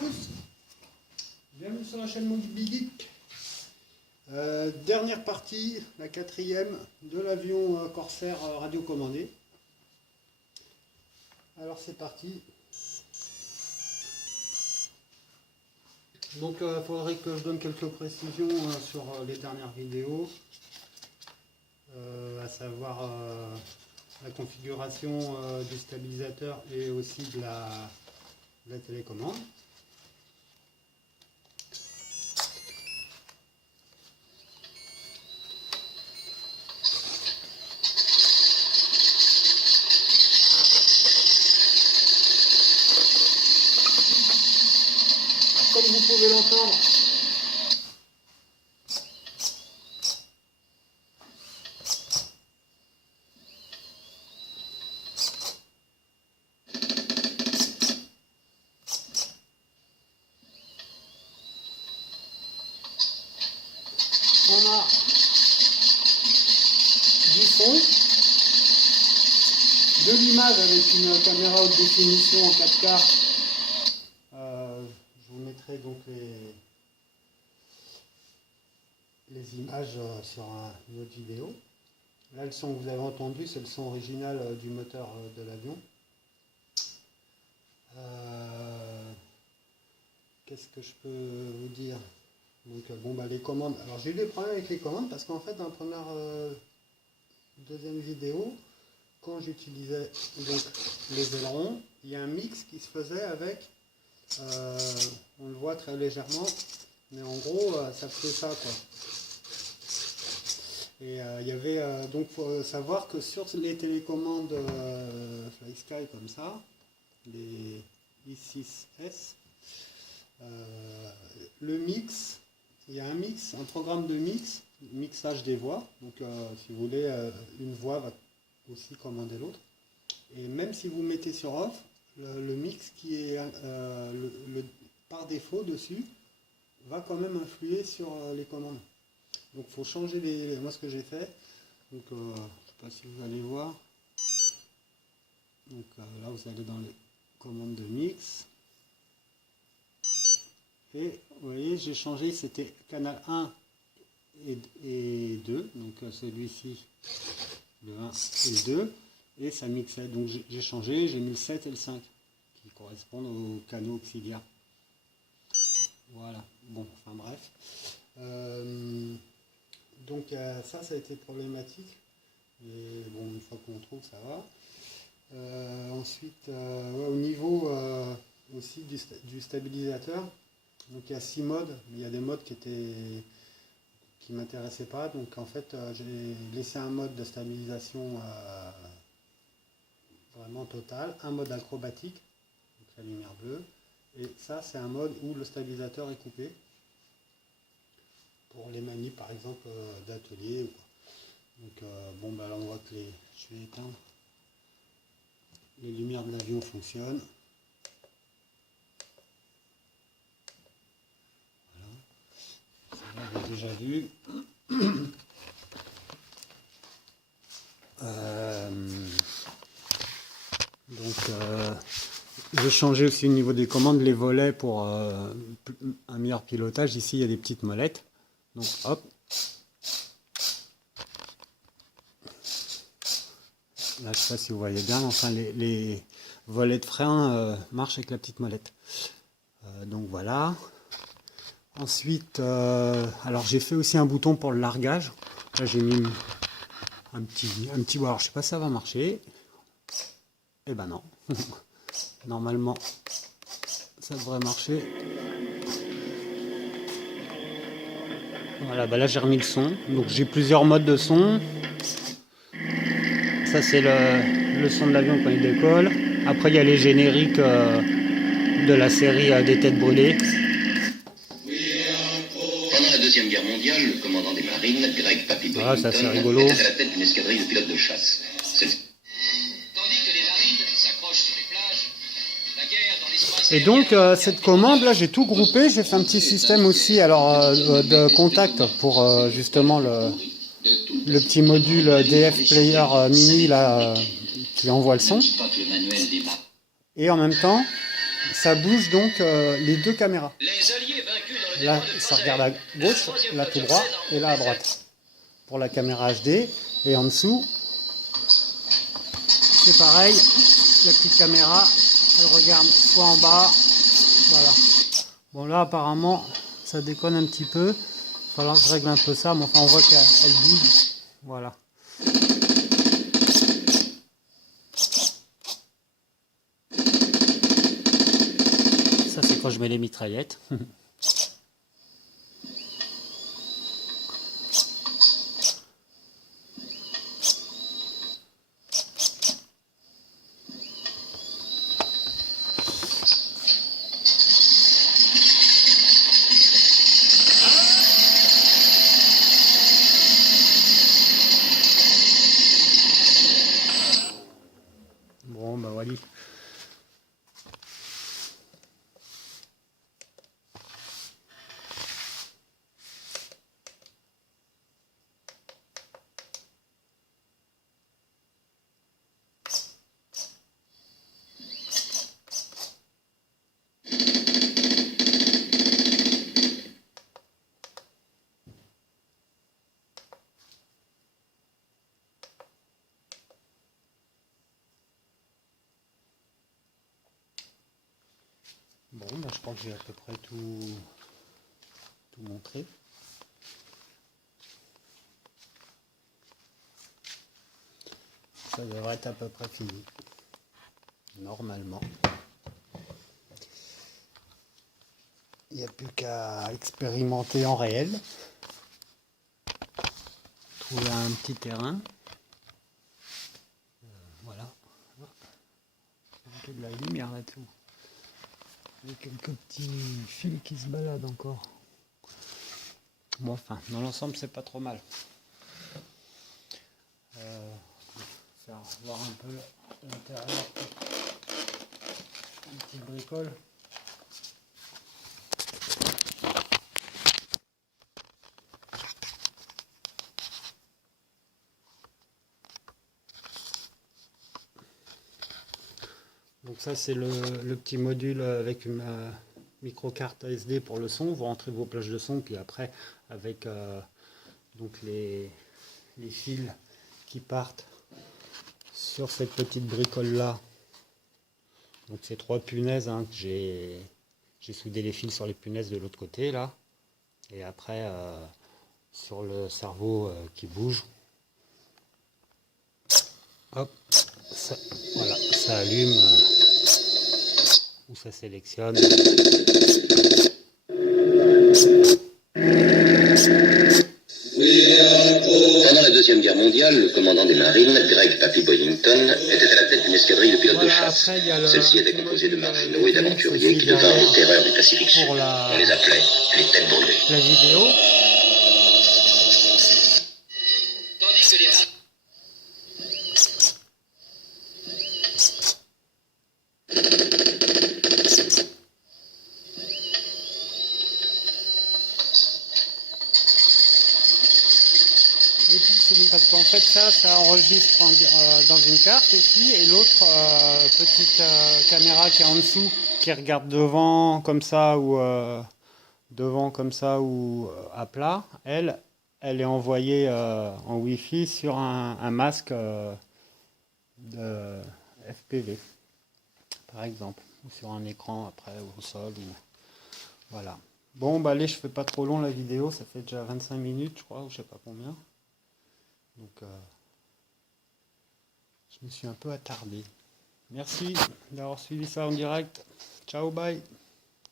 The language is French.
tous, bienvenue sur la chaîne Moby Geek. Dernière partie, la quatrième de l'avion Corsair radiocommandé. Alors c'est parti. Donc il faudrait que je donne quelques précisions sur les dernières vidéos, à savoir la configuration du stabilisateur et aussi de la télécommande. Comme vous pouvez l'entendre, on a du son, de l'image avec une caméra haute définition en 4K. Je vous mettrai donc les images sur une autre vidéo. Là, le son que vous avez entendu, c'est le son original du moteur de l'avion. Qu'est-ce que je peux vous dire? Donc, les commandes. Alors, j'ai eu des problèmes avec les commandes parce qu'en fait, dans la première, deuxième vidéo, quand j'utilisais donc les ailerons, il y a un mix qui se faisait avec, on le voit très légèrement, mais en gros, ça fait ça, quoi. Et il y avait, donc, faut savoir que sur les télécommandes FlySky comme ça, les i6S, le mix, il y a un mix, un programme de mixage des voix. Donc, si vous voulez, une voix va aussi commander l'autre. Et même si vous mettez sur off, le mix qui est par défaut dessus va quand même influer sur les commandes. Donc il faut changer moi ce que j'ai fait. Donc je ne sais pas si vous allez voir. Donc là vous allez dans les commandes de mix. Et vous voyez, j'ai changé, c'était canal 1 et 2. Donc celui-ci, le 1 et le 2. Et ça mixait. Donc j'ai changé, j'ai mis le 7 et le 5 qui correspondent aux canaux auxiliaires. Voilà. Bon, enfin bref. Donc ça a été problématique. Et bon, une fois qu'on trouve, ça va. Ensuite, au niveau aussi du stabilisateur, donc il y a 6 modes, mais il y a des modes qui m'intéressaient pas. Donc en fait, j'ai laissé un mode de stabilisation vraiment total, un mode acrobatique, donc la lumière bleue, et ça c'est un mode où le stabilisateur est coupé, pour les manies par exemple d'atelier. Donc là on voit que je vais éteindre, les lumières de l'avion fonctionnent. Voilà, ça vous avez déjà vu. J'ai changé aussi au niveau des commandes les volets pour un meilleur pilotage. Ici il y a des petites molettes. Donc hop. Là je sais pas si vous voyez bien, enfin les volets de frein marchent avec la petite molette. Donc voilà. Ensuite, alors j'ai fait aussi un bouton pour le largage. Là j'ai mis un petit alors je sais pas si ça va marcher. Eh ben non. Normalement ça devrait marcher. Voilà, là j'ai remis le son. Donc j'ai plusieurs modes de son. Ça c'est le son de l'avion quand il décolle. Après il y a les génériques de la série des têtes brûlées. Pendant la Deuxième Guerre mondiale, le commandant des marines, Greg Papy Boyington, ça c'est rigolo. était à la tête d'une escadrille de pilotes de chasse. Et donc cette commande là j'ai tout groupé, j'ai fait un petit système aussi alors de contact pour justement le petit module DF Player Mini là qui envoie le son. Et en même temps ça bouge donc les deux caméras. Les Alliés vaincus dans le Là, détroit de ça Crozet. regarde à gauche, là tout droit, et là à droite. Pour la caméra HD. Et en dessous, c'est pareil. La petite caméra, elle regarde soit en bas, voilà. Bon là, apparemment, ça déconne un petit peu. Il va falloir que je règle un peu ça, mais enfin, on voit qu'elle bouge. Voilà. Ça, c'est quand je mets les mitraillettes. Bon, bah voilà. Bon, bah, je crois que j'ai à peu près tout montré. Ça devrait être à peu près fini. Normalement. Il n'y a plus qu'à expérimenter en réel. Trouver un petit terrain. Voilà. Il y a un peu de la lumière là-dessous. Il y a quelques petits fils qui se baladent encore. Bon, enfin, dans l'ensemble, c'est pas trop mal. Faire voir un peu l'intérieur. Un petit bricole. Donc ça c'est le petit module avec une micro carte SD pour le son. Vous rentrez vos plages de son, puis après avec donc les fils qui partent sur cette petite bricole là. Donc c'est 3 punaises hein, que j'ai soudé les fils sur les punaises de l'autre côté là. Et après sur le cerveau qui bouge. Hop, ça, voilà, ça allume ou ça sélectionne. Pendant la Deuxième Guerre mondiale, le commandant des marines, Greg Papy Boyington, était à la tête d'une escadrille de pilotes de chasse. Celle-ci était composée de marginaux et d'aventuriers qui devinrent les terreurs du Pacifique Sud. On les appelait les têtes brûlées. La vidéo. Tandis que les Et puis c'est parce qu'en fait ça enregistre dans une carte aussi, et l'autre petite caméra qui est en dessous, qui regarde devant comme ça ou à plat, elle est envoyée en Wi-Fi sur un masque de FPV par exemple, ou sur un écran après ou au sol ou voilà. Bon bah allez, je fais pas trop long la vidéo, ça fait déjà 25 minutes je crois, ou je sais pas combien. Donc, je me suis un peu attardé. Merci d'avoir suivi ça en direct. Ciao, bye.